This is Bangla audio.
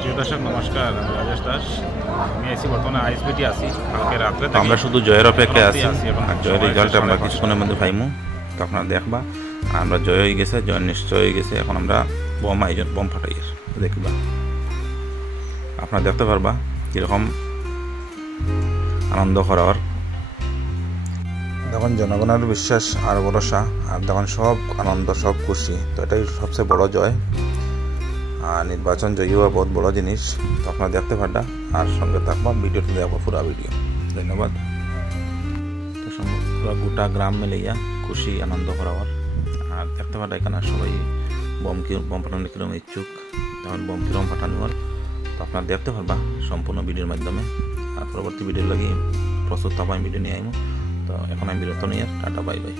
প্রিয় দর্শক নমস্কার, আমি রাজেশ দাস। আমি আছি বর্তমানে আইএসবিটি আছি। কালকে রাত্রে আমরা শুধু জয়ের অপেক্ষায় আছি এবং আর জয়ের সময় রেজাল্ট আমরা 5:30। কিছুক্ষণের মধ্যে পাইমু, তো আপনারা দেখবা। আমরা জয় হয়ে গেছে, জয় নিশ্চয় হয়ে গেছে। এখন আমরা বম ফাটাই দেখবা, আপনারা দেখতে পারবা কীরকম আনন্দ করার। দেখুন জনগণের বিশ্বাস আর ভরসা, আর দেখুন সব আনন্দ, সব খুশি, তো এটাই সবচেয়ে বড় জয়। আর নির্বাচন জয়ী হওয়া বহুত বড় জিনিস, তো আপনারা দেখতে পারবা আর সঙ্গে থাকবা, ভিডিওটি দেখবো পুরো ভিডিও। ধন্যবাদ। তো পুরো গোটা গ্রাম মিলাইয়া খুশি আনন্দ করার। আর দেখতে পারবা এখানে সবাই বম ফাটানোর কিরম ইচ্ছুক, তখন বম কিরম ফাটানোর, তো আপনারা দেখতে পারবা সম্পূর্ণ ভিডিওর মাধ্যমে। আর পরবর্তী ভিডিওর লাগি প্রস্তুত থাকবো, আমি ভিডিও নিয়ে আইমু। তো এখন আমি বিরত নিয়ে টাটা, বাই বাই।